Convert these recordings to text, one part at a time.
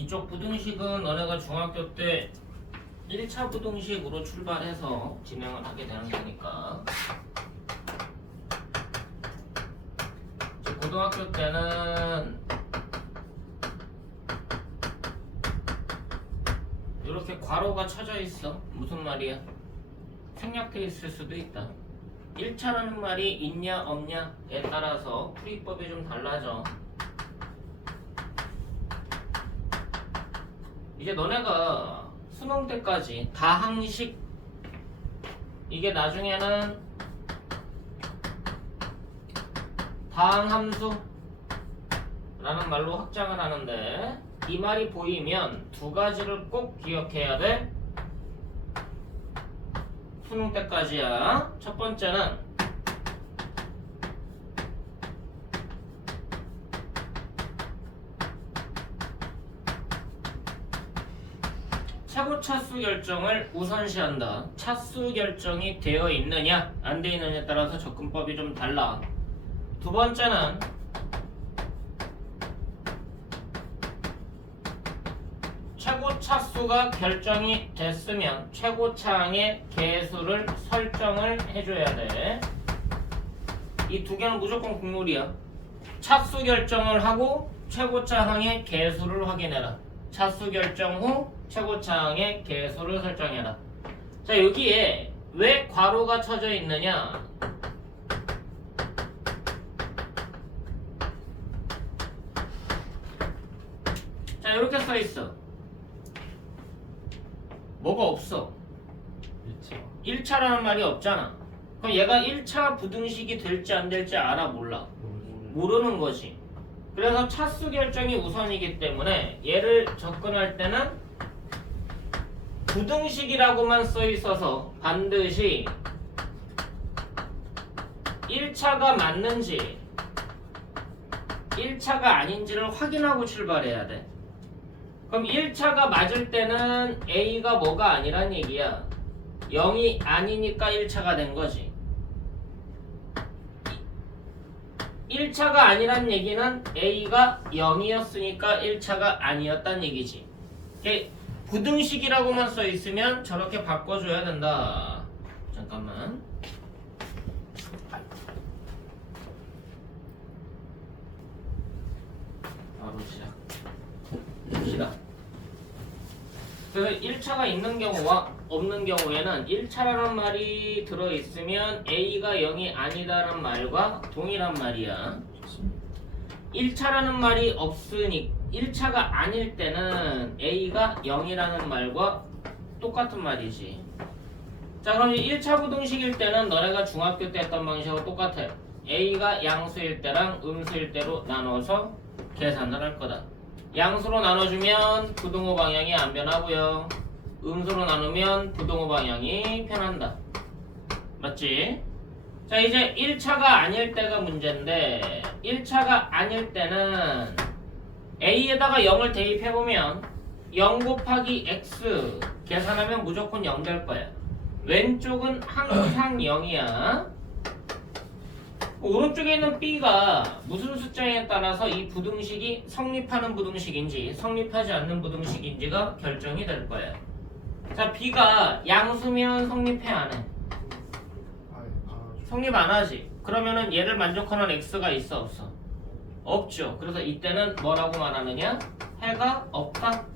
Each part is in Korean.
이쪽 부등식은 너네가 중학교 때 1차 부등식으로 출발해서 진행을 하게 되는 거니까 이제 고등학교 때는 이렇게 괄호가 쳐져 있어. 무슨 말이야? 생략돼 있을 수도 있다. 1차라는 말이 있냐 없냐에 따라서 풀이법이 좀 달라져. 이제 너네가 수능 때까지 다항식, 이게 나중에는 다항함수 라는 말로 확장을 하는데, 이 말이 보이면 두 가지를 꼭 기억해야 돼. 수능 때까지야. 첫 번째는 최고 차수 결정을 우선시한다. 차수 결정이 되어 있느냐 안 되어 있느냐에 따라서 접근법이 좀 달라. 두 번째는 최고 차수가 결정이 됐으면 최고차항의 개수를 설정을 해줘야 돼. 이 두 개는 무조건 국룰이야. 차수 결정을 하고 최고차항의 개수를 확인해라. 차수 결정 후 최고차항의 개수를 설정해라. 자, 여기에 왜 괄호가 쳐져 있느냐? 자, 이렇게 써 있어. 뭐가 없어? 1차라는 말이 없잖아. 그럼 얘가 1차 부등식이 될지 안 될지 알아? 몰라? 모르는 거지. 그래서 차수 결정이 우선이기 때문에 얘를 접근할 때는 부등식이라고만 써 있어서 반드시 1차가 맞는지 1차가 아닌지를 확인하고 출발해야 돼. 그럼 1차가 맞을 때는 A가 뭐가 아니란 얘기야. 0이 아니니까 1차가 된 거지. 1차가 아니란 얘기는 A가 0이었으니까 1차가 아니었단 얘기지. 부등식이라고만 써 있으면 저렇게 바꿔줘야 된다. 잠깐만. 바로 시작. 그래서 1차가 있는 경우와 없는 경우에는 1차라는 말이 들어있으면 A가 0이 아니다라는 말과 동일한 말이야. 1차라는 말이 없으니 1차가 아닐 때는 A가 0이라는 말과 똑같은 말이지. 자, 그럼 1차 부등식일 때는 너네가 중학교 때 했던 방식하고 똑같아. A가 양수일 때랑 음수일 때로 나눠서 계산을 할 거다. 양수로 나눠주면 부등호 방향이 안 변하고요. 음수로 나누면 부등호 방향이 변한다. 맞지? 자, 이제 1차가 아닐 때가 문제인데 1차가 아닐 때는 A에다가 0을 대입해보면 0 곱하기 X 계산하면 무조건 0 될 거야. 왼쪽은 항상 0이야. 오른쪽에 있는 B가 무슨 숫자에 따라서 이 부등식이 성립하는 부등식인지 성립하지 않는 부등식인지가 결정이 될 거야. 자, B가 양수면 성립해 안 해? 성립 안 하지. 그러면은 얘를 만족하는 X가 있어 없어? 없죠. 그래서 이때는 뭐라고 말하느냐? 해가 없다.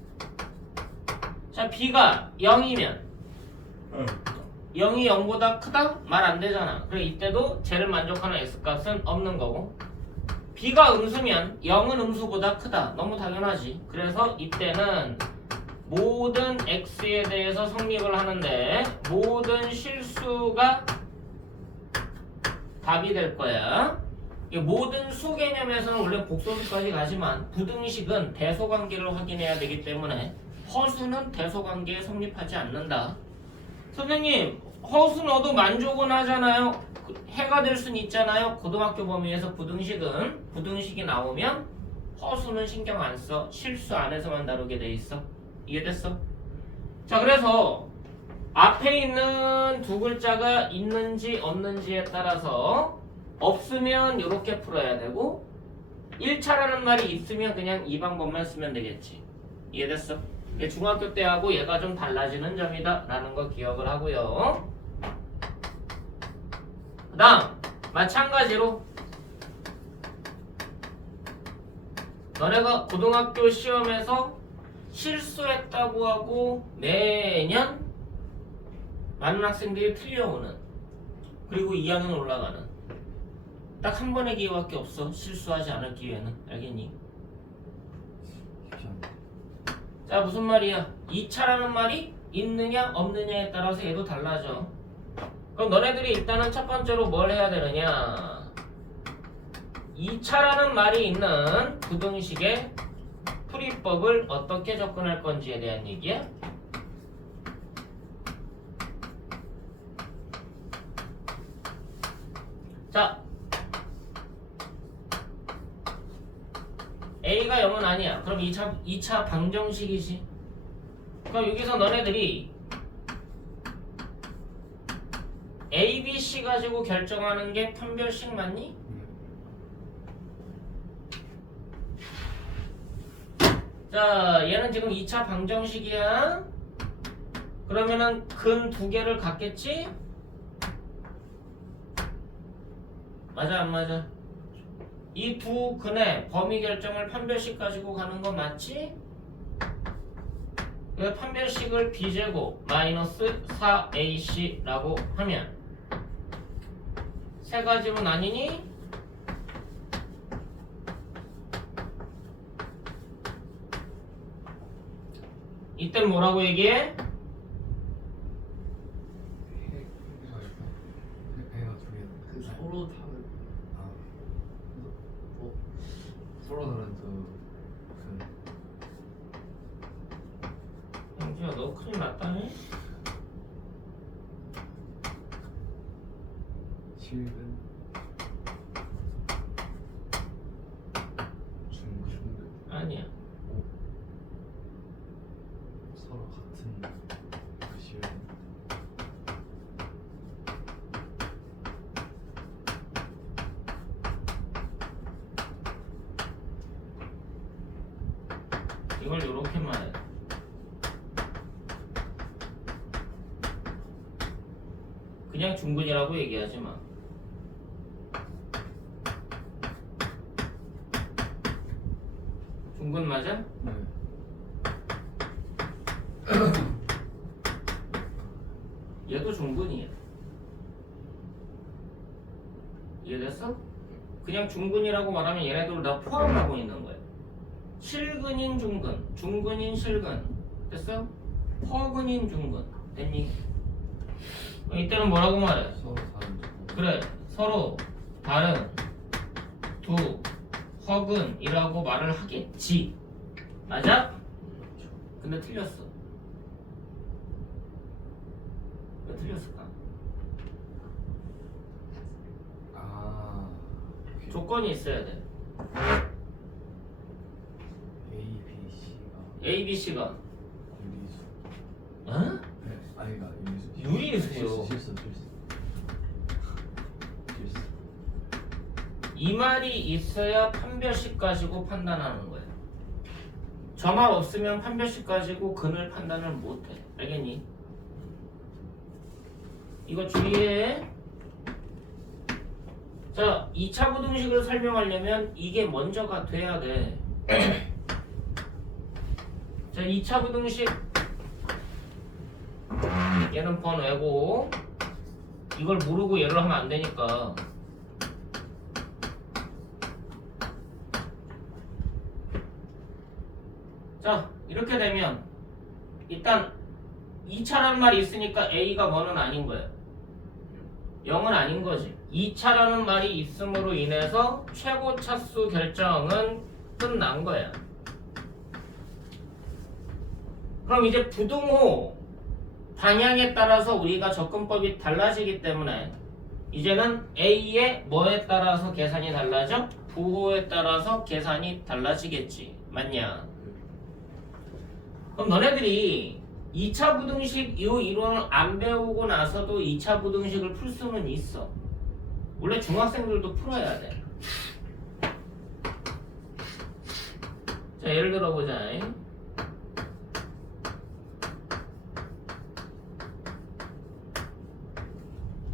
자, B가 0이면 0이 0보다 크다? 말 안 되잖아. 그럼 이때도 쟤를 만족하는 X값은 없는 거고, B가 음수면 0은 음수보다 크다. 너무 당연하지. 그래서 이때는 모든 X에 대해서 성립을 하는데 모든 실수가 답이 될 거야. 이 모든 수 개념에서는 원래 복소수까지 가지만 부등식은 대소관계를 확인해야 되기 때문에 허수는 대소관계에 성립하지 않는다. 선생님, 허수 넣어도 만족은 하잖아요. 해가 될 수는 있잖아요. 고등학교 범위에서 부등식이 나오면 허수는 신경 안 써. 실수 안에서만 다루게 돼 있어. 이해됐어? 자, 그래서 앞에 있는 두 글자가 있는지 없는지에 따라서 없으면 이렇게 풀어야 되고 1차라는 말이 있으면 그냥 이 방법만 쓰면 되겠지. 이해됐어? 얘 중학교 때하고 얘가 좀 달라지는 점이다 라는 거 기억을 하고요. 그 다음 마찬가지로 너네가 고등학교 시험에서 실수했다고 하고 매년 많은 학생들이 틀려오는, 그리고 2학년 올라가는 딱 한 번의 기회밖에 없어. 실수하지 않을 기회는. 알겠니? 자, 무슨 말이야? 2차라는 말이 있느냐 없느냐에 따라서 얘도 달라져. 그럼 너네들이 일단은 첫 번째로 뭘 해야 되느냐? 2차라는 말이 있는 부등식의 풀이법을 어떻게 접근할 건지에 대한 얘기야. 자, A가 0은 아니야. 그럼 2차 방정식이지. 그럼 여기서 너네들이 A, B, C 가지고 결정하는 게 판별식 맞니? 자, 얘는 지금 2차 방정식이야. 그러면은 근 두 개를 갖겠지? 맞아 안 맞아? 이 두 근의 범위 결정을 판별식 가지고 가는 거 맞지? 그 판별식을 b제곱 마이너스 4ac라고 하면 세 가지로 나뉘니? 이땐 뭐라고 얘기해? 서로 다른 서로 다른 영주야 너 큰일 났다니? 실은 중근 아니야. 서로 같은 그 실은 이걸 요렇게 말해. 그냥 중근이라고 얘기하지 마. 중근 맞아? 네. 얘도 중근이야. 이해됐어? 그냥 중근이라고 말하면 얘네들 다 포함하고 있는 거야. 실근인 중근, 중근인 실근. 됐어? 허근인 중근. 됐니? 이때는 뭐라고 말해? 서로 다른 그래, 서로 다른 두 허근이라고 말을 하겠지. 맞아? 근데 틀렸어. 왜 틀렸을까? 아 조건이 있어야 돼. A, B, C가 A, B, C가 유리수 어? 네, 아이가 유리수 유리수요. 실수 이 말이 있어야 판별식 가지고 판단하는 거야. 저 말 없으면 판별식 가지고 근을 판단을 못해. 알겠니? 이거 주의해. 자, 2차 부등식을 설명하려면 이게 먼저가 돼야 돼. 자, 2차 부등식 얘는 번외고 이걸 모르고 얘를 하면 안 되니까. 자, 이렇게 되면 일단 2차라는 말이 있으니까 A가 뭐는 아닌 거야. 0은 아닌 거지. 2차라는 말이 있음으로 인해서 최고 차수 결정은 끝난 거야. 그럼 이제 부등호 방향에 따라서 우리가 접근법이 달라지기 때문에 이제는 A의 뭐에 따라서 계산이 달라져? 부호에 따라서 계산이 달라지겠지. 맞냐? 그럼 너네들이 2차 부등식 이 이론을 안 배우고 나서도 2차 부등식을 풀 수는 있어. 원래 중학생들도 풀어야 돼. 자, 예를 들어 보자.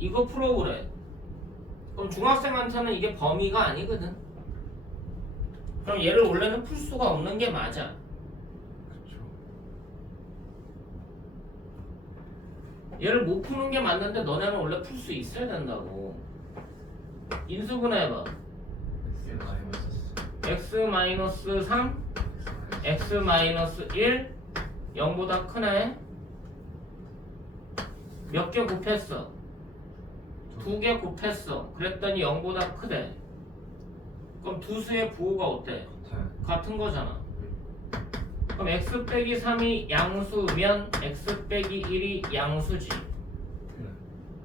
이거 풀어보래. 그럼 중학생한테는 이게 범위가 아니거든. 그럼 얘를 원래는 풀 수가 없는 게 맞아. 그렇죠. 얘를 못 푸는 게 맞는데 너네는 원래 풀 수 있어야 된다고. 인수분해해봐. x-3 x-1 0보다 크네. 몇 개 곱했어? 2개 곱했어. 그랬더니 0보다 크대. 그럼 두 수의 부호가 어때? 같아요. 같은 거잖아. 그럼 x 빼기 3이 양수면 x 빼기 1이 양수지. 네.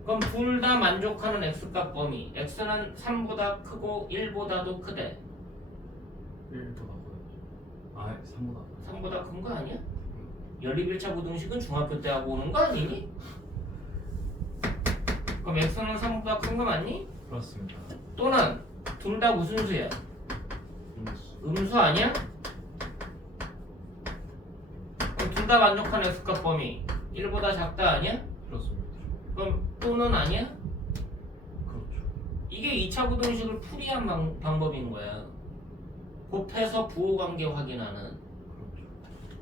그럼 둘 다 만족하는 x값 범위. x는 3보다 크고 1보다도 크대. 1보다 커요. 아, 3보다 커요. 3보다 큰 거 아니야? 연립 1차 부등식은 중학교 때 하고 오는 거 아니니? 그럼 x는 3보다 큰 거 맞니? 그렇습니다. 또는 둘 다 무슨 수야? 음수. 음수 아니야? 그럼 둘 다 만족하는 x값 범위 1보다 작다 아니야? 그렇습니다. 그럼 또는 아니야? 그렇죠. 이게 2차 부등식을 풀이한 방법인 거야. 곱해서 부호관계 확인하는. 그렇죠.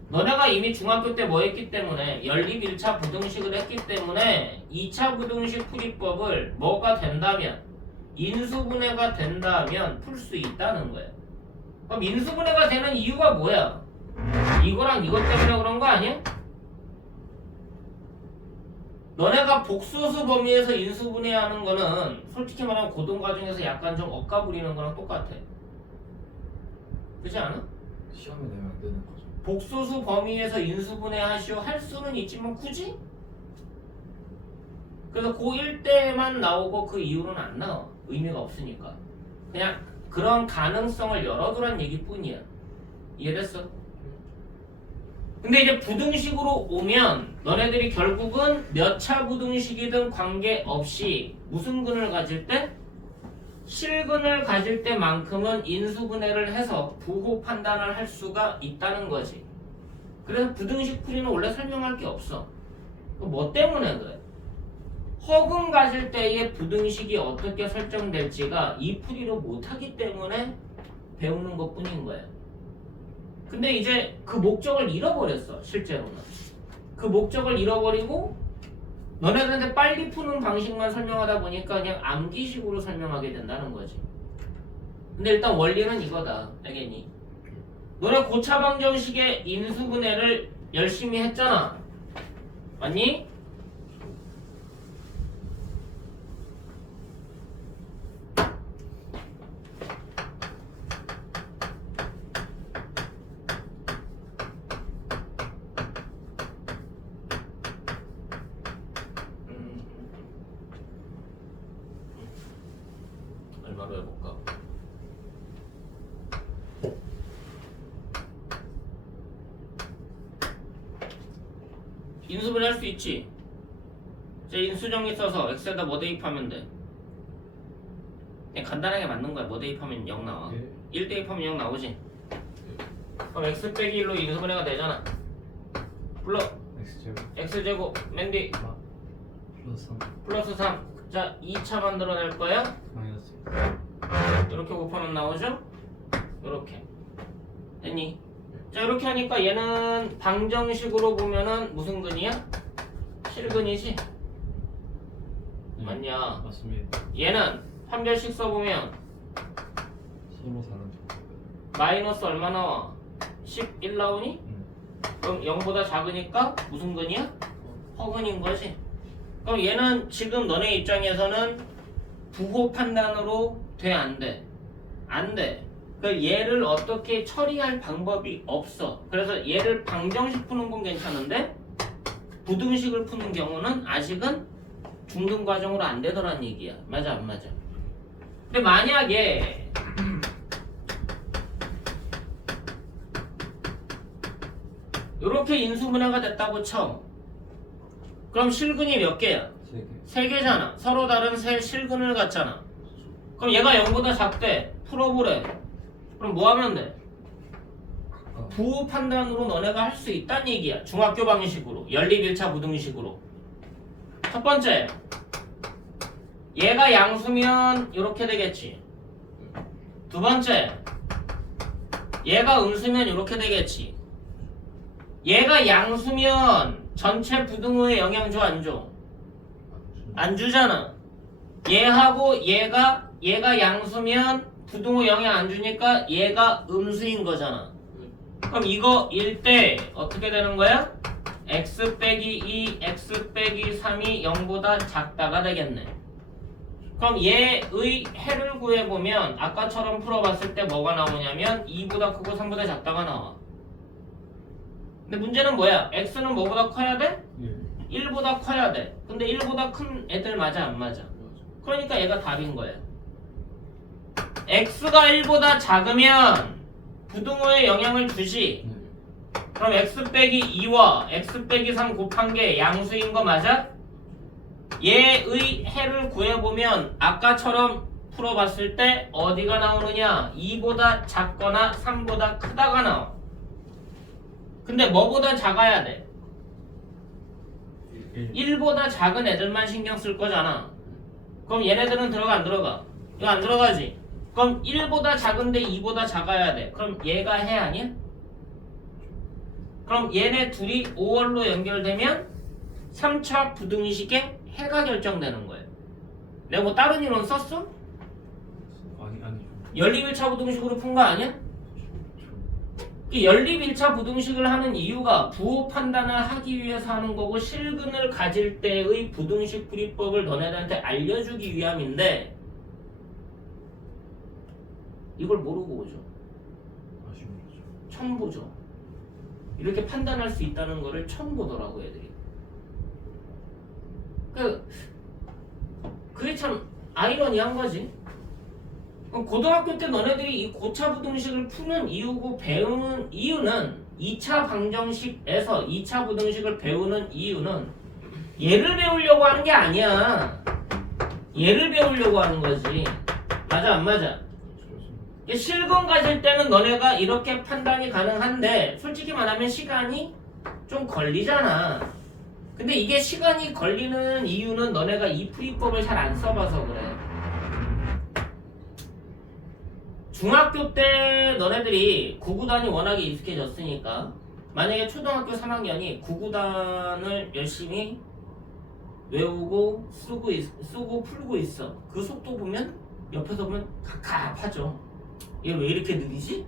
너네가 이미 중학교 때 뭐 했기 때문에 연립 1차 부등식을 했기 때문에 2차 부등식 풀이법을 뭐가 된다면 인수분해가 된다면 풀 수 있다는 거야. 그럼 인수분해가 되는 이유가 뭐야? 이거랑 이것 때문에 그런 거 아니야? 너네가 복소수 범위에서 인수분해하는 거는 솔직히 말하면 고등과정에서 약간 좀 엇가 부리는 거랑 똑같아. 그렇지 않아? 시험에 내면 안 되는 거죠. 복소수 범위에서 인수분해 하시오 할 수는 있지만 굳이? 그래서 고1 때만 나오고 그 이후로는 안 나와. 의미가 없으니까. 그냥 그런 가능성을 열어두란 얘기뿐이야. 이해됐어? 근데 이제 부등식으로 오면 너네들이 결국은 몇 차 부등식이든 관계없이 무슨 근을 가질 때? 실근을 가질 때만큼은 인수분해를 해서 부호 판단을 할 수가 있다는 거지. 그래서 부등식 풀이는 원래 설명할 게 없어. 뭐 때문에 그래? 허근 가질 때의 부등식이 어떻게 설정될지가 이 풀이로 못하기 때문에 배우는 것 뿐인 거야. 근데 이제 그 목적을 잃어버렸어. 실제로는 그 목적을 잃어버리고 너네들한테 빨리 푸는 방식만 설명하다 보니까 그냥 암기식으로 설명하게 된다는 거지. 근데 일단 원리는 이거다. 알겠니? 너네 고차방정식의 인수분해를 열심히 했잖아. 맞니? 얼마로 해볼까? 인수분해 할 수 있지. 이제 인수정리 써서 x에다 뭐 대입하면 돼? 그냥 간단하게 맞는 거야. 뭐 대입하면 0 나와. 예. 1 대입하면 0 나오지. 그럼 x 빼기 1로 인수분해가 되잖아. 불러. X제곱 x제곱 맨 뒤 플러스 3 플러스 3. 자 2차 만들어낼 거야. 마이너스 이렇게 곱하면 나오죠? 이렇게 됐니? 자 이렇게 하니까 얘는 방정식으로 보면은 무슨 근이야? 실근이지? 네. 맞냐? 맞습니다. 얘는 판별식 써보면 서로 다른 정보들. 마이너스 얼마 나와? 11 나오니? 그럼 0보다 작으니까 무슨 근이야? 허근인 거지. 그럼 얘는 지금 너네 입장에서는 부호 판단으로 돼? 안 돼? 안 돼. 그 얘를 어떻게 처리할 방법이 없어. 그래서 얘를 방정식 푸는 건 괜찮은데 부등식을 푸는 경우는 아직은 중등 과정으로 안 되더란 얘기야. 맞아 안 맞아? 근데 만약에 이렇게 인수분해가 됐다고 쳐. 그럼 실근이 몇 개야? 3개. 3개잖아. 서로 다른 세 실근을 갖잖아. 그럼 얘가 0보다 작대. 풀어보래. 그럼 뭐 하면 돼? 부호 판단으로 너네가 할 수 있다는 얘기야. 중학교 방식으로. 연립 1차 부등식으로. 첫 번째. 얘가 양수면 이렇게 되겠지. 두 번째, 얘가 음수면 이렇게 되겠지. 얘가 양수면 전체 부등호에 영향 줘, 안 줘? 안 주잖아. 얘하고 얘가 양수면 부등호 영향 안 주니까 얘가 음수인 거잖아. 그럼 이거 일 때 어떻게 되는 거야? x 빼기 2, x 빼기 3이 0보다 작다가 되겠네. 그럼 얘의 해를 구해보면 아까처럼 풀어봤을 때 뭐가 나오냐면 2보다 크고 3보다 작다가 나와. 근데 문제는 뭐야? x는 뭐보다 커야 돼? 1보다 커야 돼. 근데 1보다 큰 애들 맞아, 안 맞아? 그러니까 얘가 답인 거야. x가 1보다 작으면 부등호에 영향을 주지. 그럼 x 빼기 2와 x 빼기 3 곱한 게 양수인 거 맞아? 얘의 해를 구해보면 아까처럼 풀어봤을 때 어디가 나오느냐? 2보다 작거나 3보다 크다가 나와. 근데 뭐보다 작아야 돼? 1보다 작은 애들만 신경 쓸 거잖아. 그럼 얘네들은 들어가 안 들어가? 이거 안 들어가지? 그럼 1보다 작은데 2보다 작아야 돼. 그럼 얘가 해 아니야? 그럼 얘네 둘이 5월로 연결되면 3차 부등식의 해가 결정되는 거예요. 내가 뭐 다른 이론 썼어? 아니죠. 연립 1차 부등식으로 푼 거 아니야? 이 연립 1차 부등식을 하는 이유가 부호 판단을 하기 위해서 하는 거고 실근을 가질 때의 부등식 풀이법을 너네들한테 알려주기 위함인데 이걸 모르고 오죠. 아쉬운 거죠. 처음 보죠. 이렇게 판단할 수 있다는 거를 처음 보더라고 애들이. 그게 참 아이러니한 거지. 고등학교 때 너네들이 이 고차 부등식을 푸는 이유고 배우는 이유는 2차 방정식에서 2차 부등식을 배우는 이유는 얘를 배우려고 하는 게 아니야. 얘를 배우려고 하는 거지. 맞아 안 맞아? 실근 가질 때는 너네가 이렇게 판단이 가능한데 솔직히 말하면 시간이 좀 걸리잖아. 근데 이게 시간이 걸리는 이유는 너네가 이 풀이법을 잘 안 써봐서 그래. 중학교 때 너네들이 구구단이 워낙에 익숙해졌으니까 만약에 초등학교 3학년이 구구단을 열심히 외우고 쓰고 풀고 있어. 그 속도 보면 옆에서 보면 갑갑하죠. 얘 왜 이렇게 느리지?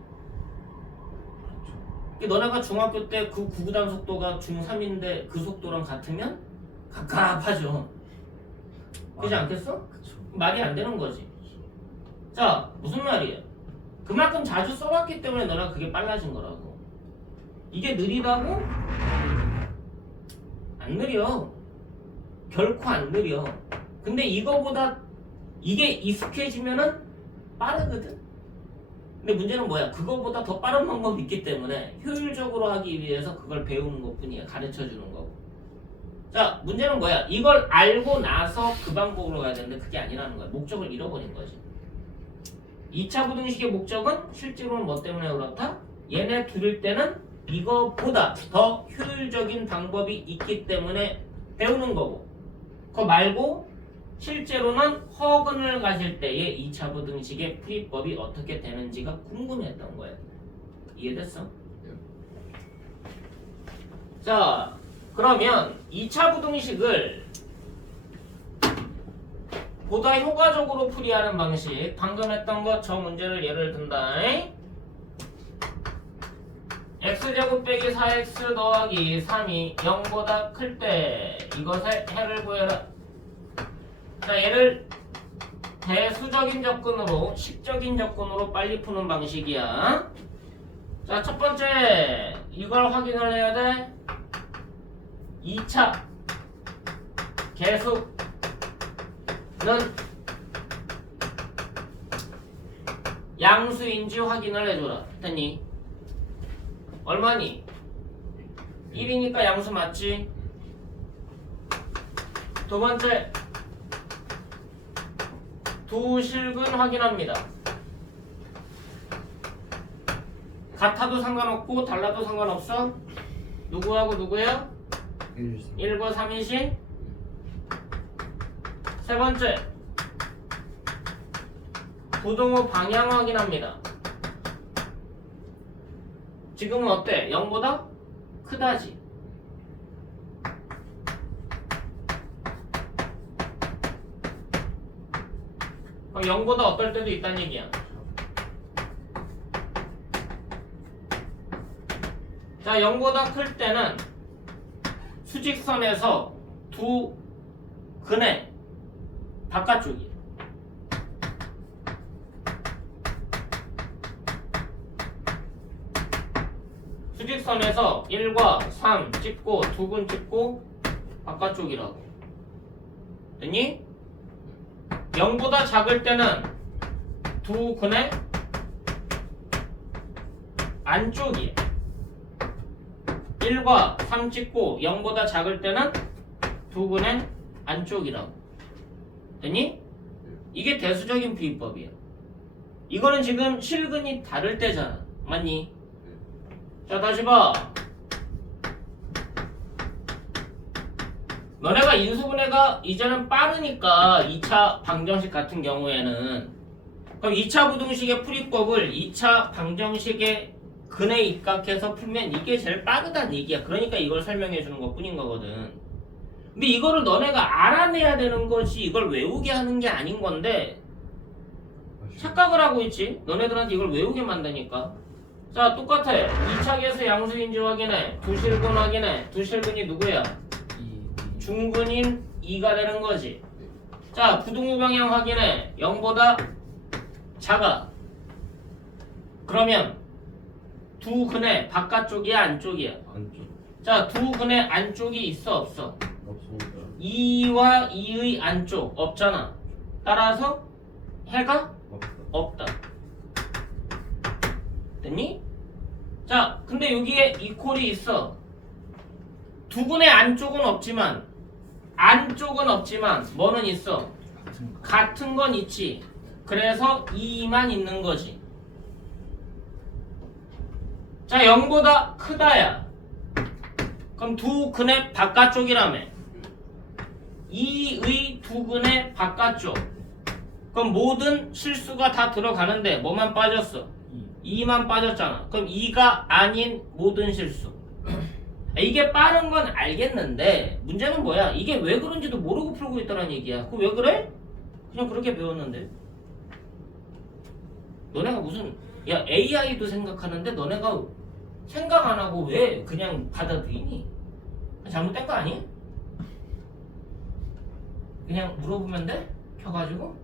너네가 중학교 때 그 구구단 속도가 중3인데 그 속도랑 같으면 갑갑하죠. 그렇지 않겠어? 그쵸. 말이 안 되는 거지. 자, 무슨 말이야? 그만큼 자주 써봤기 때문에 너네가 그게 빨라진 거라고. 이게 느리다고? 안 느려. 결코 안 느려. 근데 이거보다 이게 익숙해지면은 빠르거든. 근데 문제는 뭐야? 그거보다 더 빠른 방법이 있기 때문에 효율적으로 하기 위해서 그걸 배우는 것뿐이야. 가르쳐주는 거고. 자, 문제는 뭐야? 이걸 알고 나서 그 방법으로 가야 되는데 그게 아니라는 거야. 목적을 잃어버린 거지. 2차 부등식의 목적은 실제로는 뭐 때문에 그렇다? 얘네 둘일 때는 이거보다 더 효율적인 방법이 있기 때문에 배우는 거고, 그거 말고 실제로는 허근을 가질 때의 2차 부등식의 풀이법이 어떻게 되는지가 궁금했던 거야. 이해됐어? 자, 그러면 2차 부등식을 보다 효과적으로 풀이하는 방식, 방금 했던 것 저 문제를 예를 든다. x제곱 빼기 4x 더하기 3이 0보다 클 때 이것의 해를 구해라. 자, 얘를 대수적인 접근으로, 식적인 접근으로 빨리 푸는 방식이야. 자, 첫 번째 이걸 확인을 해야 돼. 2차 계속 는 양수인지 확인을 해줘라. 됐니? 얼마니? 1이니까 양수 맞지? 두 번째, 두 실근 확인합니다. 같아도 상관없고 달라도 상관없어? 누구하고 누구야? 1과 3이시? 세 번째, 부등호 방향 확인합니다. 지금은 어때? 0보다 크다지. 그럼 0보다 어떨 때도 있다는 얘기야. 자, 0보다 클 때는 수직선에서 두 근의 바깥쪽이 수직선에서 1과 3 찍고 두 근 찍고 바깥쪽이라고. 됐니? 0보다 작을 때는 두 근의 안쪽이야. 1과 3 찍고 0보다 작을 때는 두 근의 안쪽이라고. 됐니? 이게 대수적인 비법이야. 이거는 지금 실근이 다를 때잖아. 맞니? 자, 다시 봐. 너네가 인수분해가 이제는 빠르니까 2차 방정식 같은 경우에는 그럼 2차 부등식의 풀이법을 2차 방정식의 근에 입각해서 풀면 이게 제일 빠르다는 얘기야. 그러니까 이걸 설명해 주는 것 뿐인 거거든. 근데 이거를 너네가 알아내야 되는 것이 이걸 외우게 하는 게 아닌 건데 착각을 하고 있지. 너네들한테 이걸 외우게 만드니까. 자, 똑같아. 2차 계수 양수인지 확인해. 두 실근 확인해. 두 실근이 누구야? 중근인 2가 되는 거지. 자, 부등호 방향 확인해. 0보다 작아. 그러면 두 근의 바깥쪽이야 안쪽이야? 안쪽. 자, 두 근의 안쪽이 있어 없어? 없습니다. 2와 2의 안쪽 없잖아. 따라서 해가 없다. 없다. 됐니? 자, 근데 여기에 이퀄이 있어. 두 근의 안쪽은 없지만 안쪽은 없지만 뭐는 있어? 같은 건 있지. 그래서 2만 있는 거지. 자, 0보다 크다야. 그럼 두 근의 바깥쪽이라며. 2의 두 근의 바깥쪽. 그럼 모든 실수가 다 들어가는데 뭐만 빠졌어? 2만 빠졌잖아. 그럼 2가 아닌 모든 실수. 이게 빠른 건 알겠는데 문제는 뭐야? 이게 왜 그런지도 모르고 풀고 있다는 얘기야. 그거 왜 그래? 그냥 그렇게 배웠는데. 너네가 무슨 야 AI도 생각하는데 너네가 생각 안 하고 왜 그냥 받아들이니? 잘못된 거 아니? 그냥 물어보면 돼? 켜가지고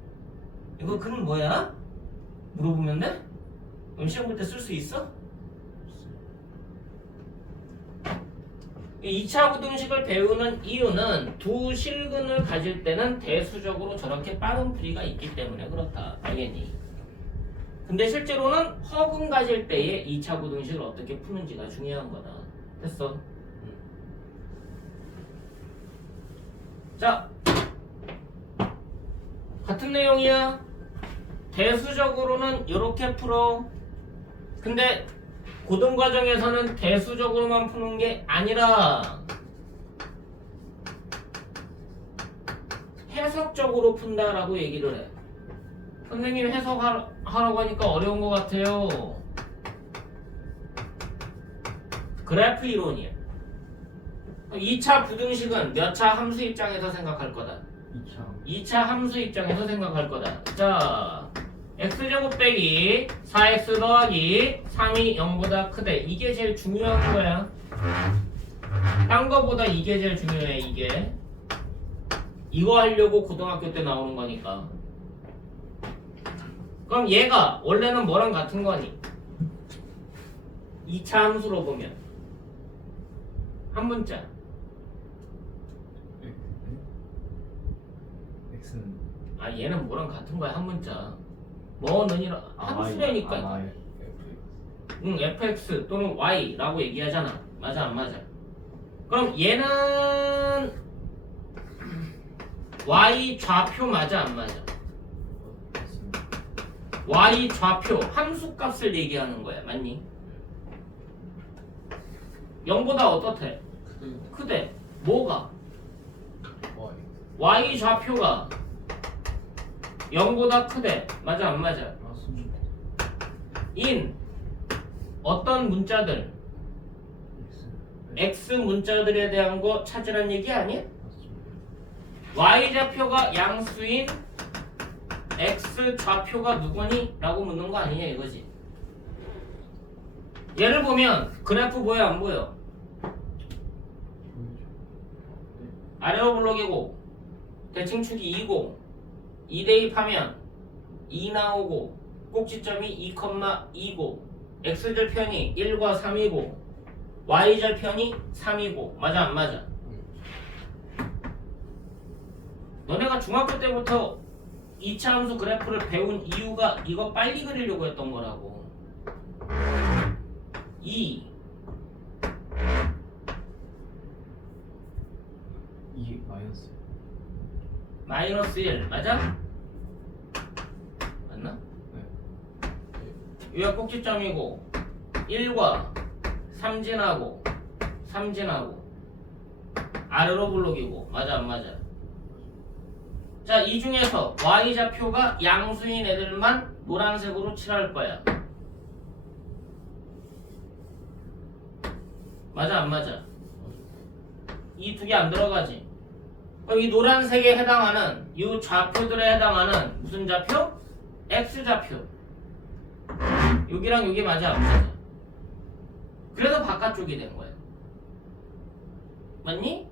이거 글은 뭐야? 물어보면 돼? 그럼 시험 볼 때 쓸 수 있어? 2차 부등식을 배우는 이유는 두 실근을 가질 때는 대수적으로 저렇게 빠른 풀이가 있기 때문에 그렇다. 알겠니? 근데 실제로는 허근 가질 때의 2차 부등식을 어떻게 푸는지가 중요한 거다. 됐어? 자, 같은 내용이야. 대수적으로는 이렇게 풀어. 근데 고등과정에서는 대수적으로만 푸는 게 아니라 해석적으로 푼다라고 얘기를 해. 선생님 해석하라고 하니까 어려운 것 같아요. 그래프 이론이야. 2차 부등식은 몇 차 함수 입장에서 생각할 거다? 2차 함수 입장에서 생각할 거다. 자, x제곱 빼기 4x 더하기 3이 0보다 크대. 이게 제일 중요한 거야. 딴 거보다 이게 제일 중요해. 이게 이거 하려고 고등학교 때 나오는 거니까. 그럼 얘가 원래는 뭐랑 같은 거니? 2차 함수로 보면 한 문자. X는 아, 얘는 뭐랑 같은 거야? 한 문자. 뭐는 이런 함수라니까. 응, fx 또는 y라고 얘기하잖아. 맞아 안 맞아? 그럼 얘는 y 좌표 맞아 안 맞아? y 좌표 함수 값을 얘기하는 거야. 맞니? 0보다 어떻대? 크대. 뭐가? y 좌표가 0보다 크대. 맞아 안 맞아? 맞습니다. in 어떤 문자들 X. x 문자들에 대한 거 찾으란 얘기 아니야? 맞습니다. y좌표가 양수인 x 좌표가 누구니? 라고 묻는 거 아니냐 이거지. 예를 보면 그래프 보여 안 보여? 보이죠? 아래로 블록이고 대칭축이 2고 2 대입하면 2 나오고 꼭지점이 2,2고 x절편이 1과 3이고 y절편이 3이고 맞아 안 맞아? 너네가 중학교 때부터 2차 함수 그래프를 배운 이유가 이거 빨리 그리려고 했던 거라고. 2 2 마이너스. 마이너스 1 맞아? 맞나? 네. 여기가 꼭지점이고 1과 3진하고 3진하고 아래로 블록이고 맞아 안 맞아? 자, 이 중에서 y좌표가 양수인 애들만 노란색으로 칠할 거야. 맞아 안 맞아? 이 두 개 안 들어가지? 그럼 이 노란색에 해당하는 이 좌표들에 해당하는 무슨 좌표? x좌표. 여기랑 여기 맞아 안 맞아? 그래서 바깥쪽이 된 거야. 맞니?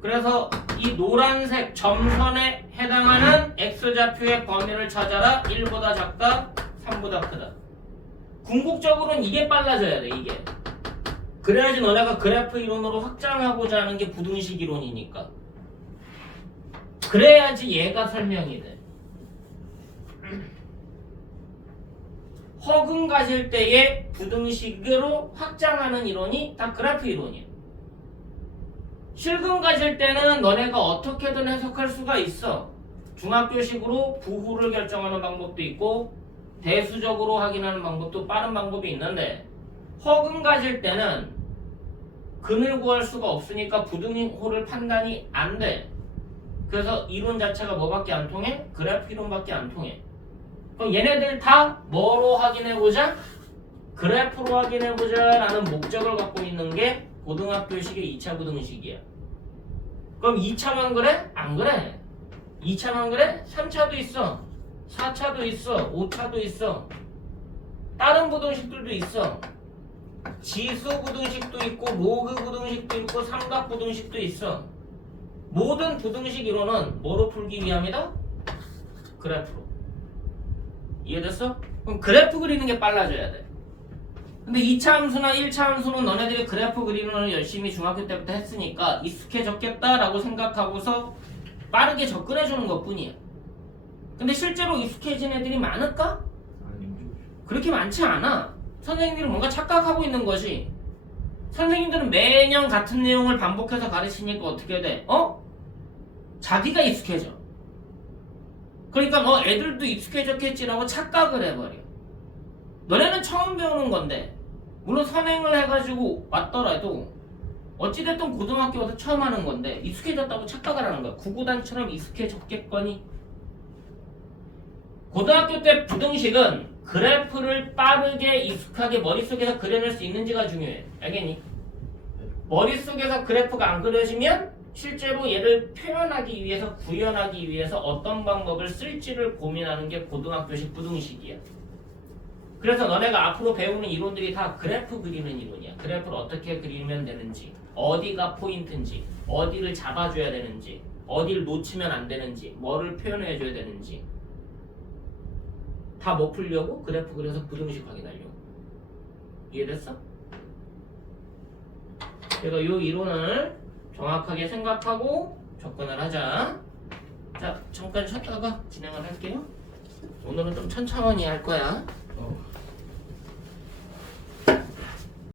그래서 이 노란색 점선에 해당하는 x좌표의 범위를 찾아라. 1보다 작다, 3보다 크다. 궁극적으로는 이게 빨라져야 돼, 이게. 그래야지 너네가 그래프 이론으로 확장하고자 하는 게 부등식 이론이니까. 그래야지 얘가 설명이 돼. 허근 가질 때의 부등식으로 확장하는 이론이 다 그래프 이론이야. 실근 가질 때는 너네가 어떻게든 해석할 수가 있어. 중학교식으로 부호를 결정하는 방법도 있고 대수적으로 확인하는 방법도 빠른 방법이 있는데 허근 가질 때는 근을 구할 수가 없으니까 부등호를 판단이 안 돼. 그래서 이론 자체가 뭐밖에 안 통해? 그래프 이론밖에 안 통해. 그럼 얘네들 다 뭐로 확인해보자? 그래프로 확인해보자 라는 목적을 갖고 있는 게 고등학교식의 2차 부등식이야. 그럼 2차만 그래? 안 그래. 2차만 그래? 3차도 있어. 4차도 있어. 5차도 있어. 다른 부등식들도 있어. 지수 부등식도 있고 로그 부등식도 있고 삼각 부등식도 있어. 모든 부등식 이론은 뭐로 풀기 위함이다? 그래프로. 이해됐어? 그럼 그래프 그리는 게 빨라져야 돼. 근데 2차 함수나 1차 함수는 너네들이 그래프 그리는 걸 열심히 중학교 때부터 했으니까 익숙해졌겠다라고 생각하고서 빠르게 접근해주는 것 뿐이야. 근데 실제로 익숙해진 애들이 많을까? 아니죠. 그렇게 많지 않아. 선생님들은 뭔가 착각하고 있는 것이 선생님들은 매년 같은 내용을 반복해서 가르치니까 어떻게 돼? 자기가 익숙해져. 그러니까 애들도 익숙해졌겠지라고 착각을 해버려. 너네는 처음 배우는 건데 물론 선행을 해가지고 왔더라도 어찌됐든 고등학교 와서 처음 하는 건데 익숙해졌다고 착각을 하는 거야. 구구단처럼 익숙해졌겠거니. 고등학교 때 부등식은 그래프를 빠르게 익숙하게 머릿속에서 그려낼 수 있는지가 중요해. 알겠니? 머릿속에서 그래프가 안 그려지면 실제로 얘를 표현하기 위해서 구현하기 위해서 어떤 방법을 쓸지를 고민하는 게 고등학교식 부등식이야. 그래서 너네가 앞으로 배우는 이론들이 다 그래프 그리는 이론이야. 그래프를 어떻게 그리면 되는지, 어디가 포인트인지, 어디를 잡아줘야 되는지, 어디를 놓치면 안 되는지, 뭐를 표현해줘야 되는지 다 뭐 풀려고? 그래프 그려서 부등식 확인하려고. 이해됐어? 그래서 이 이론을 정확하게 생각하고 접근을 하자. 자, 잠깐 쉬었다가 진행을 할게요. 오늘은 좀 천천히 할 거야.